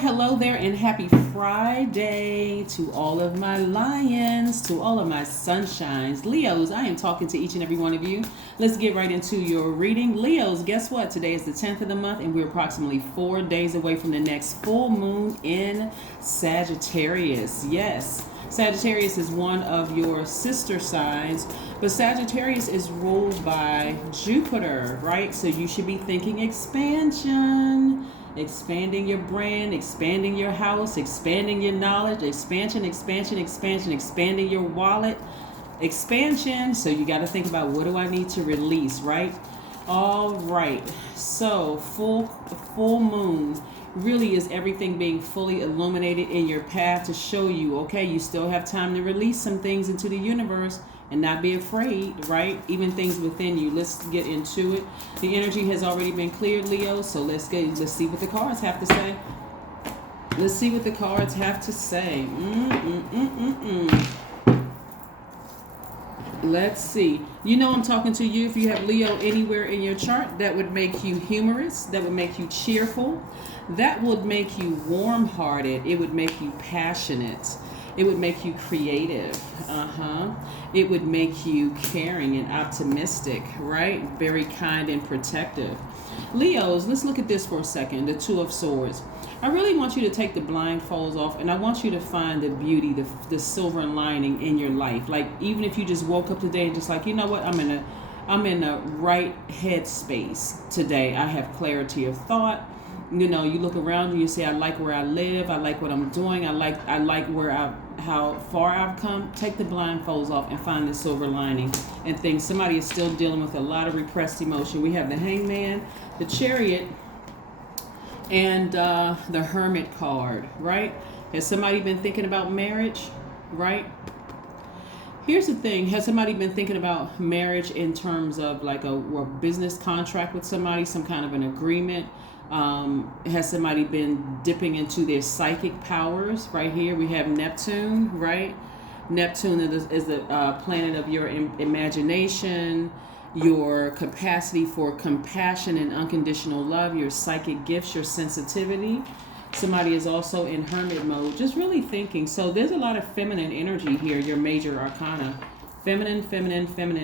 hello there, and happy Friday to all of my lions, to all of my sunshines. Leos, I am talking to each and every one of you. Let's get right into your reading. Leos, guess what? Today is the 10th of the month, and we're approximately 4 days away from the next full moon in Sagittarius. Yes, Sagittarius is one of your sister signs, but Sagittarius is ruled by Jupiter, right? So you should be thinking expansion. Expanding your brand, expanding your house, expanding your knowledge, expansion, expanding your wallet, expansion. So you got to think about, what do I need to release, right? All right. So full moon really is everything being fully illuminated in your path to show you, okay, you still have time to release some things into the universe and not be afraid, right? Even things within you. Let's get into it. The energy has already been cleared, Leo, so let's see what the cards have to say. Let's see what the cards have to say. Let's see. You know I'm talking to you if you have Leo anywhere in your chart. That would make you humorous. That would make you cheerful. That would make you warm-hearted. It would make you passionate. It would make you creative. It would make you caring and optimistic, right? Very kind and protective. Leos, let's look at this for a second. The Two of Swords. I really want you to take the blindfolds off, and I want you to find the beauty, the silver lining in your life. Like, even if you just woke up today and just like, you know what, I'm in a right headspace today. I have clarity of thought. You know, you look around you, you say, I like where I live, I like what I'm doing, I like how far I've come. Take the blindfolds off and find the silver lining and things. Somebody is still dealing with a lot of repressed emotion. We have the Hangman, the Chariot, and the Hermit card, right? Has somebody been thinking about marriage, right? Here's the thing. Has somebody been thinking about marriage in terms of like a business contract with somebody, some kind of an agreement? Has somebody been dipping into their psychic powers? Right here we have Neptune, right? Neptune is the planet of your imagination, your capacity for compassion and unconditional love, your psychic gifts, your sensitivity. Somebody is also in hermit mode, just really thinking. So there's a lot of feminine energy here, your major arcana. Feminine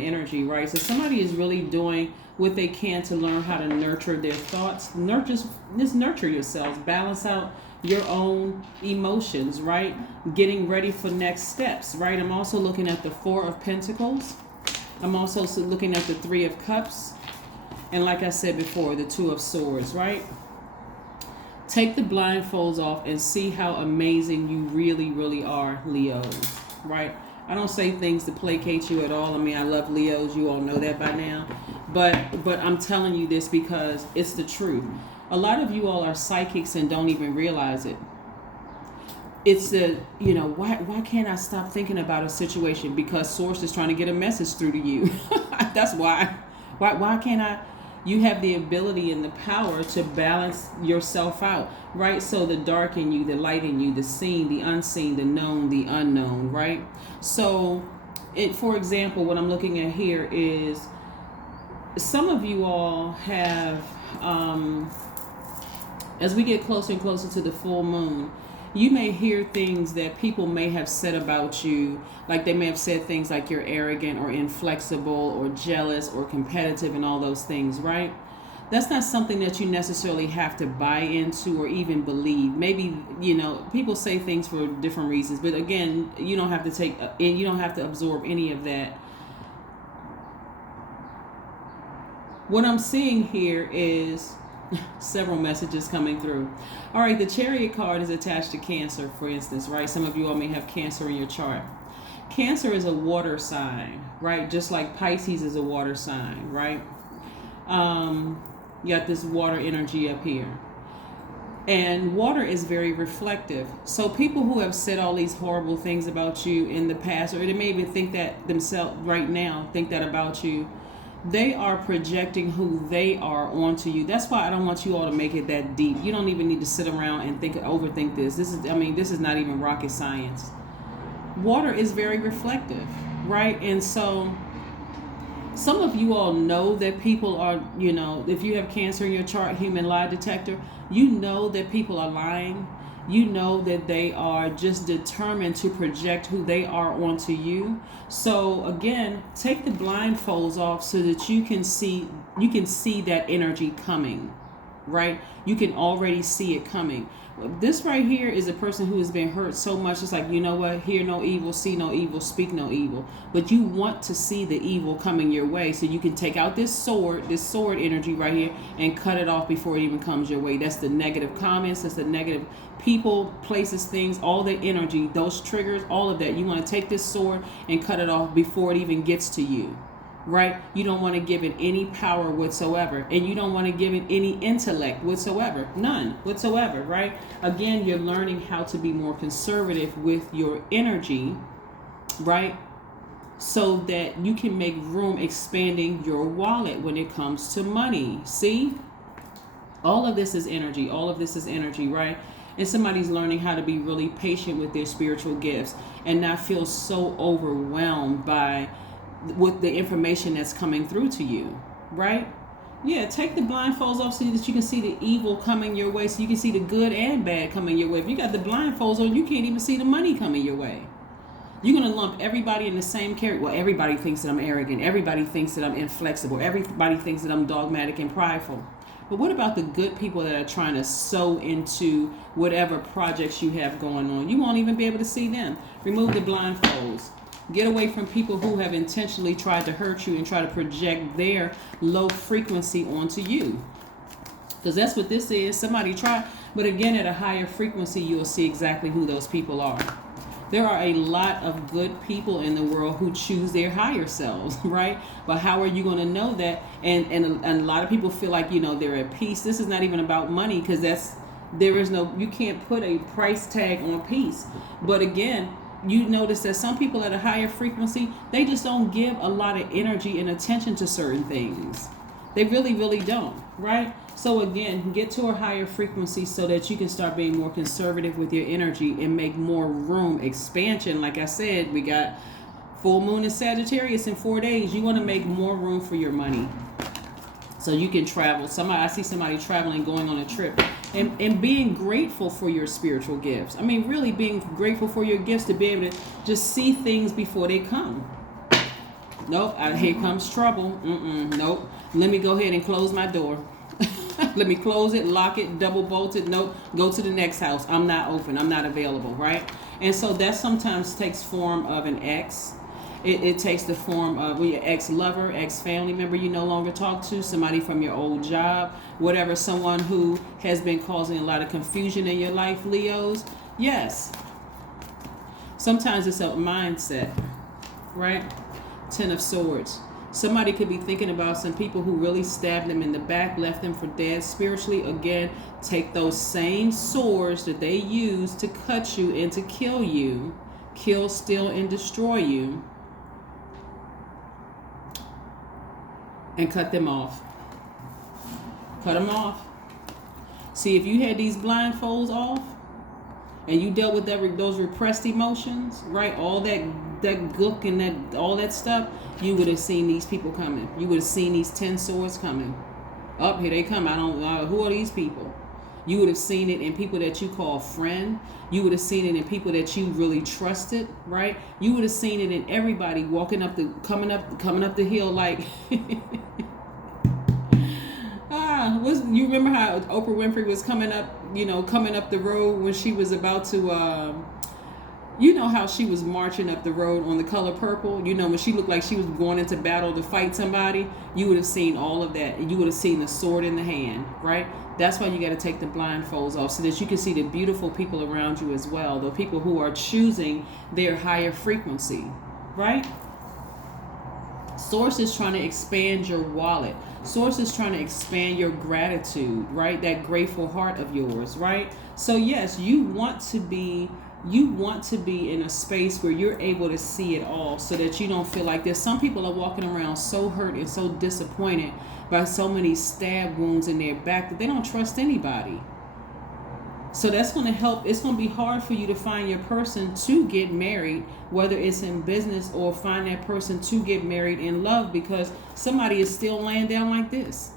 energy, right? So somebody is really doing what they can to learn how to nurture their thoughts. Just nurture yourselves. Balance out your own emotions, right? Getting ready for next steps, right? I'm also looking at the Four of Pentacles. I'm also looking at the Three of Cups. And like I said before, the Two of Swords, right? Take the blindfolds off and see how amazing you really, really are, Leos, right? I don't say things to placate you at all. I mean, I love Leos. You all know that by now. But I'm telling you this because it's the truth. A lot of you all are psychics and don't even realize it. It's why can't I stop thinking about a situation? Because Source is trying to get a message through to you. That's why. Why can't I? You have the ability and the power to balance yourself out, right? So the dark in you, the light in you, the seen, the unseen, the known, the unknown, right? So, for example, what I'm looking at here is some of you all have, as we get closer and closer to the full moon, you may hear things that people may have said about you. Like they may have said things like you're arrogant or inflexible or jealous or competitive and all those things, right? That's not something that you necessarily have to buy into or even believe. Maybe, people say things for different reasons. But again, you don't have to absorb any of that. What I'm seeing here is several messages coming through. All right, the Chariot card is attached to Cancer, for instance, right? Some of you all may have Cancer in your chart. Cancer is a water sign, right? Just like Pisces is a water sign, right? You got this water energy up here. And water is very reflective. So people who have said all these horrible things about you in the past, or they may even think that themselves right now, think that about you, they are projecting who they are onto you. That's why I don't want you all to make it that deep. You don't even need to sit around and overthink this. This is not even rocket science. Water is very reflective, right? And so Some of you all know that people are, if you have cancer in your chart, human lie detector, you know that people are lying. You know that they are just determined to project who they are onto you. So again, take the blindfolds off so that you can see that energy coming, right? You can already see it coming. This right here is a person who has been hurt so much. It's like, you know what? Hear no evil, see no evil, speak no evil. But you want to see the evil coming your way so you can take out this sword energy right here and cut it off before it even comes your way. That's the negative comments. That's the negative people, places, things, all the energy, those triggers, all of that. You want to take this sword and cut it off before it even gets to you. Right? You don't want to give it any power whatsoever. And you don't want to give it any intellect whatsoever. None whatsoever, right? Again, you're learning how to be more conservative with your energy, right? So that you can make room expanding your wallet when it comes to money. See? All of this is energy. All of this is energy, right? And somebody's learning how to be really patient with their spiritual gifts and not feel so overwhelmed by with the information that's coming through to you, right? Yeah, take the blindfolds off so that you can see the evil coming your way, so you can see the good and bad coming your way. If you got the blindfolds on, you can't even see the money coming your way. You're going to lump everybody in the same category. Well, everybody thinks that I'm arrogant. Everybody thinks that I'm inflexible. Everybody thinks that I'm dogmatic and prideful. But what about the good people that are trying to sow into whatever projects you have going on? You won't even be able to see them. Remove the blindfolds. Get away from people who have intentionally tried to hurt you and try to project their low frequency onto you. Because that's what this is. Somebody tried. But again, at a higher frequency, you'll see exactly who those people are. There are a lot of good people in the world who choose their higher selves, right? But how are you going to know that? And a lot of people feel like, they're at peace. This is not even about money, because you can't put a price tag on peace. But again, you notice that some people at a higher frequency, they just don't give a lot of energy and attention to certain things. They really, really don't, right? So again, get to a higher frequency so that you can start being more conservative with your energy and make more room, expansion. Like I said, we got full moon in Sagittarius in 4 days. You want to make more room for your money so you can travel. I see somebody traveling, going on a trip. And being grateful for your spiritual gifts. I mean, really being grateful for your gifts to be able to just see things before they come. Nope, here comes trouble. Nope. Let me go ahead and close my door. Let me close it, lock it, double bolt it. Nope, go to the next house. I'm not open. I'm not available, right? And so that sometimes takes form of an ex. It takes the form of your ex-lover, ex-family member you no longer talk to, somebody from your old job, whatever, someone who has been causing a lot of confusion in your life, Leos. Yes. Sometimes it's a mindset, right? 10 of Swords. Somebody could be thinking about some people who really stabbed them in the back, left them for dead spiritually. Again, take those same swords that they use to cut you and to kill you, kill, steal, and destroy you, and cut them off. Cut them off. See, if you had these blindfolds off and you dealt with those repressed emotions, right? All that gook and all that stuff, you would have seen these people coming. You would have seen these 10 swords coming. Up here they come. I don't know. Who are these people? You would have seen it in people that you call friend. You would have seen it in people that you really trusted, right? You would have seen it in everybody coming up the hill like you remember how Oprah Winfrey was coming up the road when she was about to how she was marching up the road on The Color Purple, when she looked like she was going into battle to fight somebody. You would have seen all of that, and you would have seen the sword in the hand, right? That's why you got to take the blindfolds off so that you can see the beautiful people around you as well, the people who are choosing their higher frequency, right? Source is trying to expand your wallet. Source is trying to expand your gratitude, right? That grateful heart of yours, right? So yes, you want to be in a space where you're able to see it all so that you don't feel like this. Some people are walking around so hurt and so disappointed by so many stab wounds in their back that they don't trust anybody. So that's going to help. It's going to be hard for you to find your person to get married, whether it's in business or find that person to get married in love, because somebody is still laying down like this.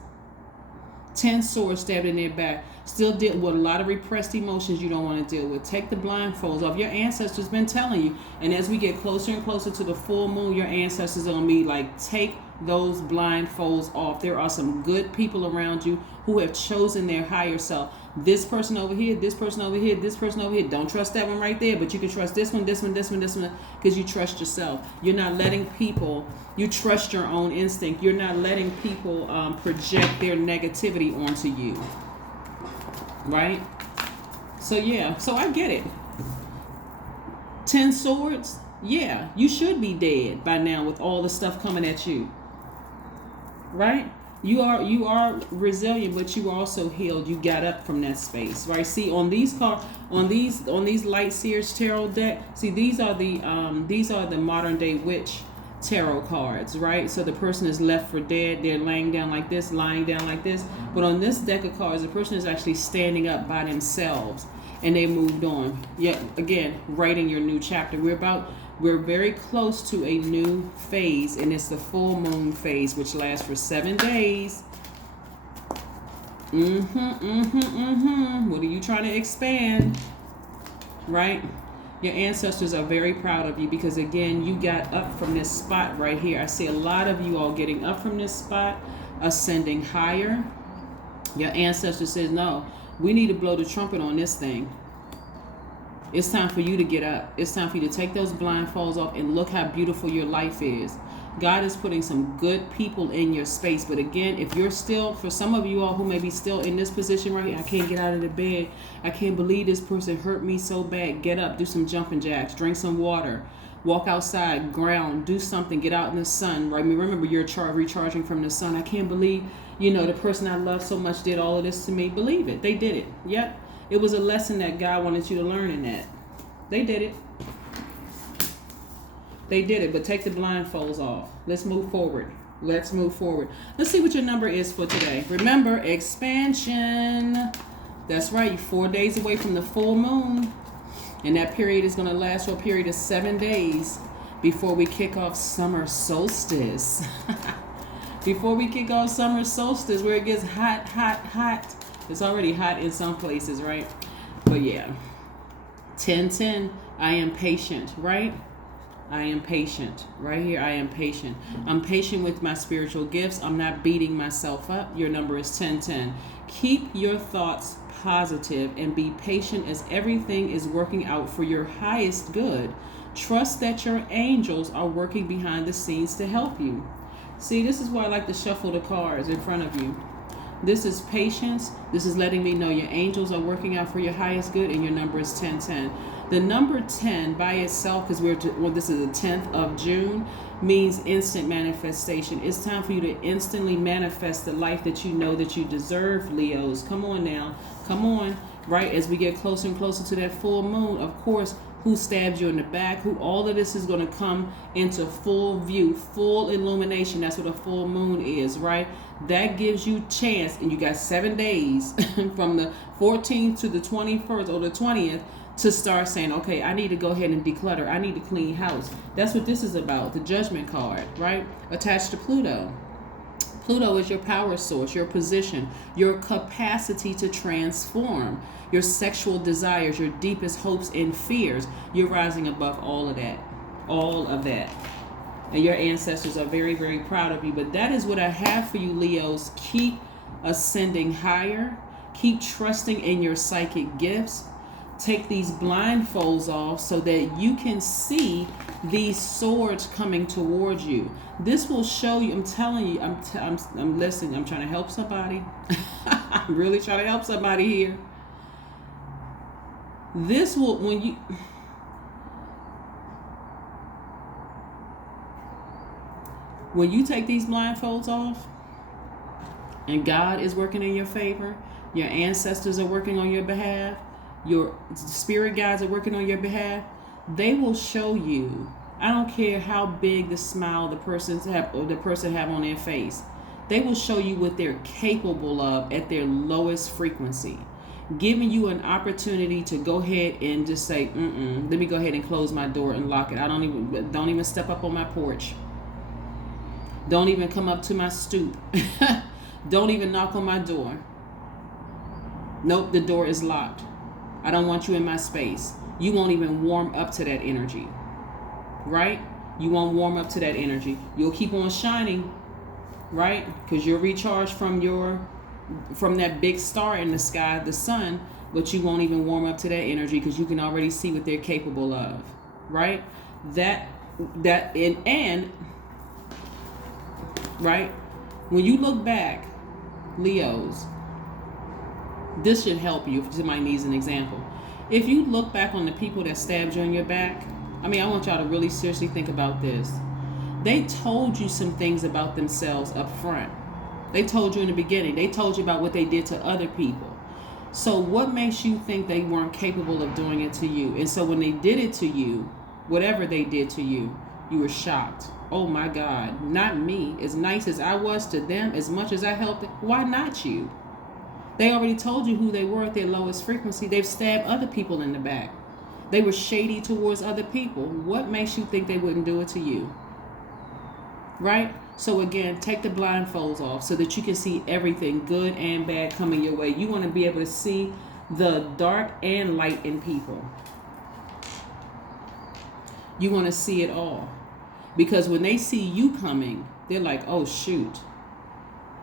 10 swords stabbed in their back. Still dealing with a lot of repressed emotions you don't want to deal with. Take the blindfolds off. Your ancestors been telling you. And as we get closer and closer to the full moon, your ancestors are going to be like, take those blindfolds off. There are some good people around you who have chosen their higher self. This person over here, this person over here, this person over here. Don't trust that one right there, but you can trust this one, this one, this one, this one, because you trust yourself. You're not letting people, you trust your own instinct. You're not letting people project their negativity onto you. Right? So yeah, so I get it. 10 swords, yeah, you should be dead by now with all the stuff coming at you. Right? You are resilient, but you are also healed. You got up from that space, right? See, on these Light Seers tarot deck, see, these are the modern day witch tarot cards, right? So the person is left for dead. They're laying down like this, lying down like this. But on this deck of cards, the person is actually standing up by themselves, and they moved on. Yet again, writing your new chapter. We're very close to a new phase, and it's the full moon phase, which lasts for 7 days. What are you trying to expand? Right? Your ancestors are very proud of you because, again, you got up from this spot right here. I see a lot of you all getting up from this spot, ascending higher. Your ancestors says, no, we need to blow the trumpet on this thing. It's time for you to get up. It's time for you to take those blindfolds off and look how beautiful your life is. God is putting some good people in your space. But again, if you're still, for some of you all who may be still in this position right here, I can't get out of the bed. I can't believe this person hurt me so bad. Get up, do some jumping jacks, drink some water, walk outside, ground, do something, get out in the sun. Right? I mean, remember, you're recharging from the sun. I can't believe, the person I love so much did all of this to me. Believe it. They did it. Yep. It was a lesson that God wanted you to learn in that. They did it. They did it, but take the blindfolds off. Let's move forward. Let's see what your number is for today. Remember, expansion. That's right. You're 4 days away from the full moon. And that period is going to last for a period of 7 days before we kick off summer solstice. Before we kick off summer solstice, where it gets hot, hot, hot. It's already hot in some places, right? But yeah. 10-10, I am patient, right? I am patient. Right here, I am patient. I'm patient with my spiritual gifts. I'm not beating myself up. Your number is 10-10. Keep your thoughts positive and be patient as everything is working out for your highest good. Trust that your angels are working behind the scenes to help you. See, this is why I like to shuffle the cards in front of you. This is patience. This is letting me know your angels are working out for your highest good, and your number is 10-10. The number 10 by itself, because this is the 10th of June, means instant manifestation. It's time for you to instantly manifest the life that you know that you deserve, Leos. Come on now. Come on. Right? As we get closer and closer to that full moon, of course, who stabbed you in the back, all of this is going to come into full view, full illumination. That's what a full moon is, right? That gives you chance, and you got 7 days from the 14th to the 21st or the 20th to start saying, okay, I need to go ahead and declutter. I need to clean house. That's what this is about, the Judgment card, right? Attached to Pluto. Pluto is your power source, your position, your capacity to transform, your sexual desires, your deepest hopes and fears. You're rising above all of that. All of that. And your ancestors are very, very proud of you. But that is what I have for you, Leos. Keep ascending higher. Keep trusting in your psychic gifts. Take these blindfolds off so that you can see these swords coming towards you. This will show you, I'm telling you, I'm listening, I'm trying to help somebody. I'm really trying to help somebody here. This will, when you take these blindfolds off and God is working in your favor, your ancestors are working on your behalf, your spirit guides are working on your behalf, they will show you. I don't care how big the smile the person have on their face. They will show you what they're capable of at their lowest frequency. giving you an opportunity to go ahead and just say, let me go ahead and close my door and lock it. Don't even step up on my porch. Don't even come up to my stoop. Don't even knock on my door. Nope, the door is locked. I don't want you in my space. You won't even warm up to that energy. Right? You won't warm up to that energy. You'll keep on shining, right? Because you're recharged from that big star in the sky, the sun, but you won't even warm up to that energy because you can already see what they're capable of, right? And right? When you look back, Leos, this should help you if somebody needs an example. If you look back on the people that stabbed you in your back, I want y'all to really seriously think about this. They told you some things about themselves up front. They told you in the beginning. They told you about what they did to other people. So what makes you think they weren't capable of doing it to you? And so when they did it to you, whatever they did to you, you were shocked. Oh my God, not me. As nice as I was to them, as much as I helped them, why not you? They already told you who they were at their lowest frequency. They've stabbed other people in the back. They were shady towards other people. What makes you think they wouldn't do it to you? Right? So again, take the blindfolds off so that you can see everything, good and bad, coming your way. You want to be able to see the dark and light in people. You want to see it all. Because when they see you coming, they're like, oh shoot.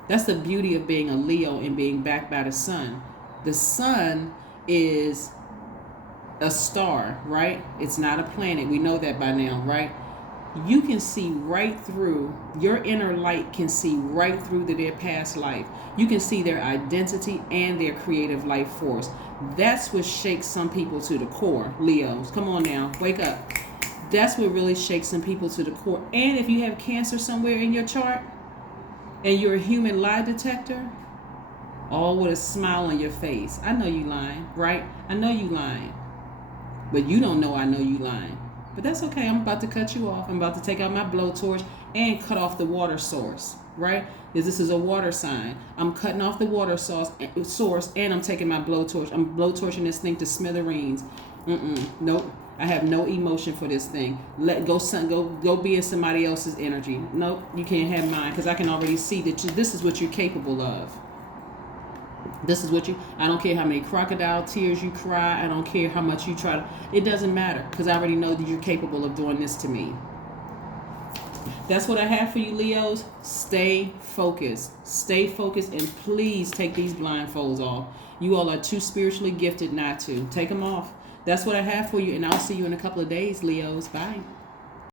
That's the beauty of being a Leo and being backed by the sun. The sun is a star, right? It's not a planet. We know that by now, right? You can see right through, your inner light can see right through to their past life. You can see their identity and their creative life force. That's what shakes some people to the core, Leos. Come on now, wake up. That's what really shakes some people to the core. And if you have Cancer somewhere in your chart and you're a human lie detector, all with a smile on your face. I know you lying, right? I know you lying. But you don't know I know you lying. But that's okay. I'm about to cut you off. I'm about to take out my blowtorch and cut off the water source, right? Because this is a water sign. I'm cutting off the water source and I'm taking my blowtorch. I'm blowtorching this thing to smithereens. Nope. I have no emotion for this thing. Let go, son. Go be in somebody else's energy. Nope. You can't have mine because I can already see that this is what you're capable of. This is what I don't care how many crocodile tears you cry. I don't care how much you try to, it doesn't matter because I already know that you're capable of doing this to me. That's what I have for you, Leos. Stay focused. Stay focused and please take these blindfolds off. You all are too spiritually gifted not to. Take them off. That's what I have for you and I'll see you in a couple of days, Leos. Bye.